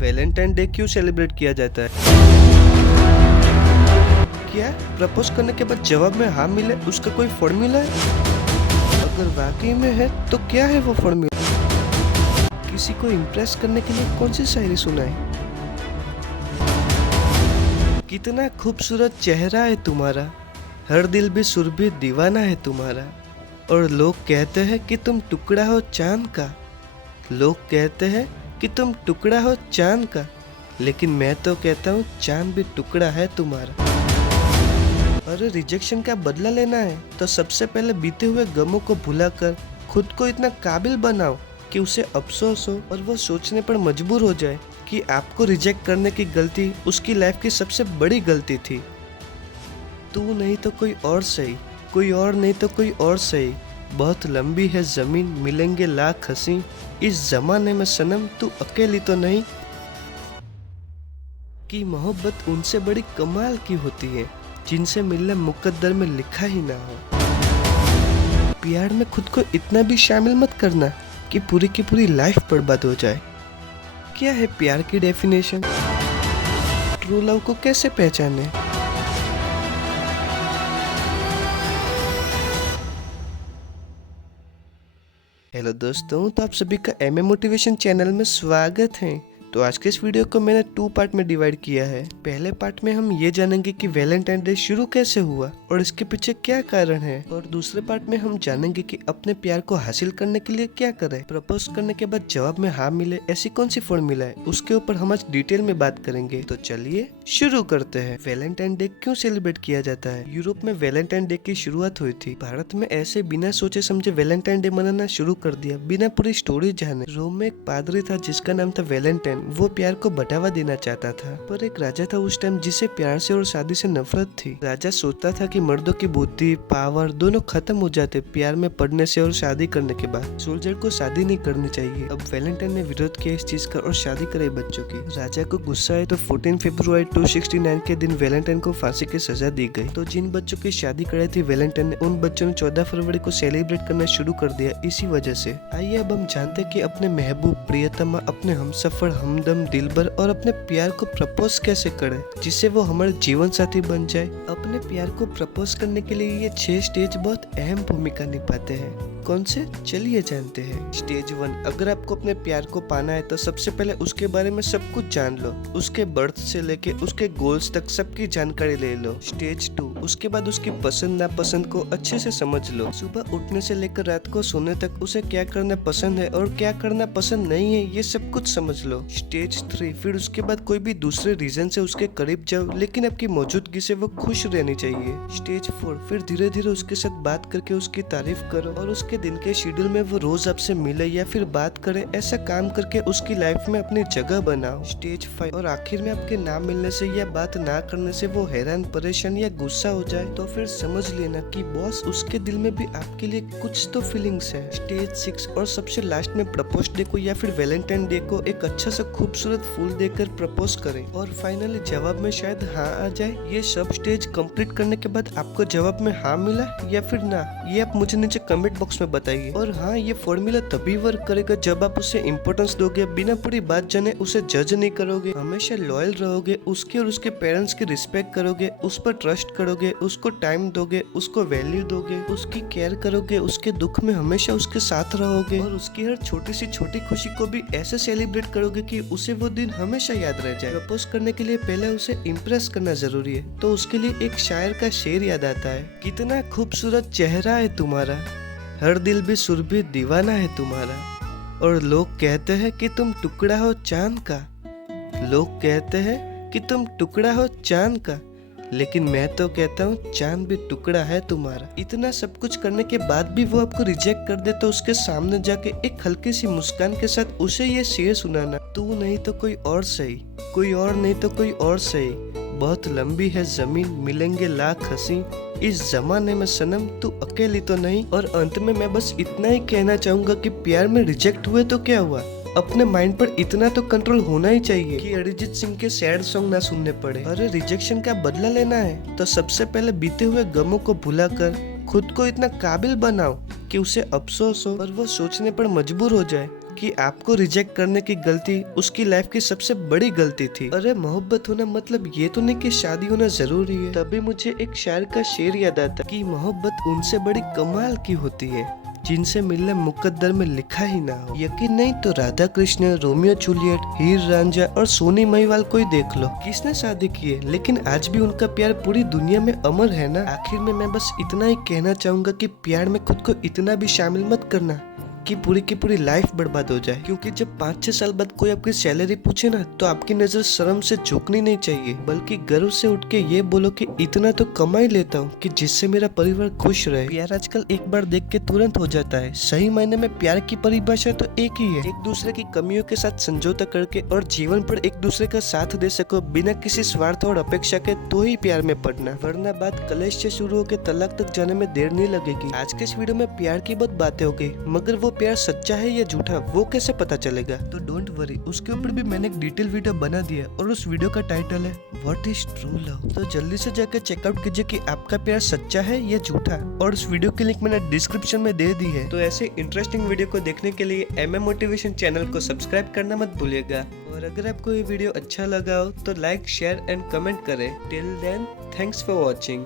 Valentine day क्यों celebrate किया जाता है? क्या प्रपोज करने के बाद जवाब में हाँ मिले उसका कोई फॉर्मूला है? अगर वाकई में है तो क्या है वो फॉर्मूला? किसी को इम्प्रेस करने के लिए कौन सी शायरी सुनाए? कितना खूबसूरत चेहरा है तुम्हारा, हर दिल भी सुरभि दीवाना है तुम्हारा। और लोग कहते हैं कि तुम टुकड़ा हो चांद का, लोग कहते हैं कि तुम टुकड़ा हो चांद का, लेकिन मैं तो कहता हूँ चांद भी टुकड़ा है तुम्हारा। अरे रिजेक्शन का बदला लेना है तो सबसे पहले बीते हुए गमों को भुलाकर खुद को इतना काबिल बनाओ कि उसे अफसोस हो और वो सोचने पर मजबूर हो जाए कि आपको रिजेक्ट करने की गलती उसकी लाइफ की सबसे बड़ी गलती थी। तू नहीं तो कोई और सही, कोई और नहीं तो कोई और सही, बहुत लंबी है जमीन मिलेंगे लाख हंसी, इस जमाने में सनम तू अकेली तो नहीं। कि मोहब्बत उनसे बड़ी कमाल की होती है जिनसे मिलने मुकद्दर में लिखा ही ना हो। प्यार में खुद को इतना भी शामिल मत करना कि पूरी की पूरी लाइफ बर्बाद हो जाए। क्या है प्यार की डेफिनेशन? ट्रू लव को कैसे पहचाने? हेलो दोस्तों, तो आप सभी का एमए मोटिवेशन चैनल में स्वागत है। तो आज के इस वीडियो को मैंने 2 पार्ट में डिवाइड किया है। पहले पार्ट में हम ये जानेंगे कि वैलेंटाइन डे शुरू कैसे हुआ और इसके पीछे क्या कारण है, और दूसरे पार्ट में हम जानेंगे कि अपने प्यार को हासिल करने के लिए क्या करें। प्रपोज करने के बाद जवाब में हाँ मिले ऐसी कौन सी फॉर्मूला है, उसके ऊपर हम आज डिटेल में बात करेंगे। तो चलिए शुरू करते हैं। वैलेंटाइन डे क्यों सेलिब्रेट किया जाता है? यूरोप में वैलेंटाइन डे की शुरुआत हुई थी। भारत में ऐसे बिना सोचे समझे वैलेंटाइन डे मनाना शुरू कर दिया, बिना पूरी स्टोरी जाने। रोम में एक पादरी था जिसका नाम था वैलेंटाइन। वो प्यार को बढ़ावा देना चाहता था, पर एक राजा था उस टाइम जिसे प्यार से और शादी से नफरत थी। राजा सोचता था कि मर्दों की बुद्धि, पावर दोनों खत्म हो जाते प्यार में पड़ने से और शादी करने के बाद। सोल्जर को शादी नहीं करनी चाहिए। अब वैलेंटाइन ने विरोध किया इस चीज का और शादी कराई बच्चों की। राजा को गुस्सा आया तो 14 फरवरी 269 के दिन वैलेंटाइन को फांसी की सजा दी गई। तो जिन बच्चों की शादी कराई थी वैलेंटाइन ने, उन बच्चों ने 14 फरवरी को सेलिब्रेट करना शुरू कर दिया इसी वजह से। आइए अब हम जानते हैं कि अपने महबूब, प्रियतमा, अपने हमसफर, हमदम, दिलबर और अपने प्यार को प्रपोज कैसे करें जिससे वो हमारे जीवन साथी बन जाए। अपने प्यार को प्रपोज करने के लिए ये 6 स्टेज बहुत अहम भूमिका निभाते हैं। कौन से? चलिए जानते हैं। स्टेज 1, अगर आपको अपने प्यार को पाना है तो सबसे पहले उसके बारे में सब कुछ जान लो। उसके बर्थ से लेके उसके गोल्स तक सबकी जानकारी ले लो। स्टेज 2, उसके बाद उसकी पसंद नापसंद को अच्छे से समझ लो। सुबह उठने से लेकर रात को सोने तक उसे क्या करना पसंद है और क्या करना पसंद नहीं है ये सब कुछ समझ लो। स्टेज 3, फिर उसके बाद कोई भी दूसरे रीजन से उसके करीब जाओ, लेकिन आपकी मौजूदगी से वो खुश रहनी चाहिए। स्टेज 4, फिर धीरे धीरे उसके साथ बात करके उसकी तारीफ करो और उसके दिन के शेड्यूल में वो रोज आपसे मिले या फिर बात करे, ऐसा काम करके उसकी लाइफ में अपनी जगह बनाओ। स्टेज 5, और आखिर में आपके ना मिलने से या बात ना करने से वो हैरान, परेशान या गुस्सा हो जाए तो फिर समझ लेना कि बॉस उसके दिल में भी आपके लिए कुछ तो फीलिंग्स है। स्टेज 6, और सबसे लास्ट में प्रपोज डे को या फिर वैलेंटाइन डे को एक अच्छा सा खूबसूरत फूल देकर प्रपोज करें और फाइनली जवाब में शायद हाँ आ जाए। ये सब स्टेज कंप्लीट करने के बाद आपको जवाब में हाँ मिला या फिर ना, ये आप मुझे नीचे कमेंट बॉक्स में बताइए। और हाँ, ये फॉर्मूला तभी वर्क करेगा जब आप उसे इम्पोर्टेंस दोगे, बिना पूरी बात जाने उसे जज नहीं करोगे, हमेशा लॉयल रहोगे, उसके और उसके पेरेंट्स की रिस्पेक्ट करोगे, उस पर ट्रस्ट करोगे, उसको टाइम दोगे, उसको वैल्यू दोगे, उसकी केयर करोगे, उसके दुख में हमेशा उसके साथ रहोगे और उसकी हर छोटी सी छोटी खुशी को भी ऐसे सेलिब्रेट करोगे कि उसे वो दिन हमेशा याद रह जाए। प्रपोज करने के लिए पहले उसे इम्प्रेस करना जरूरी है, तो उसके लिए एक शायर का शेर याद आता है। कितना खूबसूरत चेहरा है तुम्हारा, हर दिल भी सुरभि दीवाना है तुम्हारा। और लोग कहते हैं कि तुम टुकड़ा हो चांद का, लोग कहते हैं कि तुम टुकड़ा हो चांद का, लेकिन मैं तो कहता हूँ चांद भी टुकड़ा है तुम्हारा। इतना सब कुछ करने के बाद भी वो आपको रिजेक्ट कर दे तो उसके सामने जाके एक हल्की सी मुस्कान के साथ उसे ये शेर सुनाना, तू नहीं तो कोई और सही, कोई और नहीं तो कोई और सही, बहुत लंबी है जमीन मिलेंगे लाख हंसी, इस जमाने में सनम तू अकेली तो नहीं। और अंत में मैं बस इतना ही कहना चाहूंगा कि प्यार में रिजेक्ट हुए तो क्या हुआ, अपने माइंड पर इतना तो कंट्रोल होना ही चाहिए कि अरिजीत सिंह के सैड सॉन्ग ना सुनने पड़े। अरे रिजेक्शन का बदला लेना है तो सबसे पहले बीते हुए गमों को भुलाकर खुद को इतना काबिल बनाओ कि उसे अफसोस हो और वो सोचने पर मजबूर हो जाए क्योंकि आपको रिजेक्ट करने की गलती उसकी लाइफ की सबसे बड़ी गलती थी। अरे मोहब्बत होना मतलब ये तो नहीं कि शादी होना जरूरी है। तभी मुझे एक शायर का शेर याद आता कि मोहब्बत उनसे बड़ी कमाल की होती है जिनसे मिलने मुकद्दर में लिखा ही ना हो। यकीन नहीं तो राधा कृष्ण, रोमियो जूलियट, हीर रांझा और सोनी महिवाल को ही देख लो। किसने शादी की है लेकिन आज भी उनका प्यार पूरी दुनिया में अमर है ना। आखिर में मैं बस इतना ही कहना चाहूंगा कि प्यार में खुद को इतना भी शामिल मत करना कि पूरी की पूरी लाइफ बर्बाद हो जाए। क्योंकि जब 5-6 साल बाद कोई आपकी सैलरी पूछे ना तो आपकी नजर शर्म से झुकनी नहीं चाहिए, बल्कि गर्व से उठ के ये बोलो कि इतना तो कमा ही लेता हूँ कि जिससे मेरा परिवार खुश रहे। प्यार आजकल एक बार देख के तुरंत हो जाता है। सही मायने में प्यार की परिभाषा तो एक ही है, एक दूसरे की कमियों के साथ समझौता करके और जीवन पर एक दूसरे का साथ दे सको बिना किसी स्वार्थ और अपेक्षा के, तो ही प्यार में पड़ना। वरना बात कलेश से शुरू होकर तलाक तक जाने में देर नहीं लगेगी। आज के इस वीडियो में प्यार की बहुत बातें हो गई, मगर वो प्यार सच्चा है या झूठा वो कैसे पता चलेगा? तो डोंट वरी, उसके ऊपर भी मैंने एक डिटेल वीडियो बना दिया और उस वीडियो का टाइटल है व्हाट इज ट्रू लव। तो जल्दी से जाकर चेकआउट कीजिए कि आपका प्यार सच्चा है या झूठा, और उस वीडियो की लिंक मैंने डिस्क्रिप्शन में दे दी है। तो ऐसे इंटरेस्टिंग वीडियो को देखने के लिए MM मोटिवेशन चैनल को सब्सक्राइब करना मत भूलिएगा। और अगर आपको ये वीडियो अच्छा लगा हो तो लाइक, शेयर एंड कमेंट करें। Till then, thanks for watching.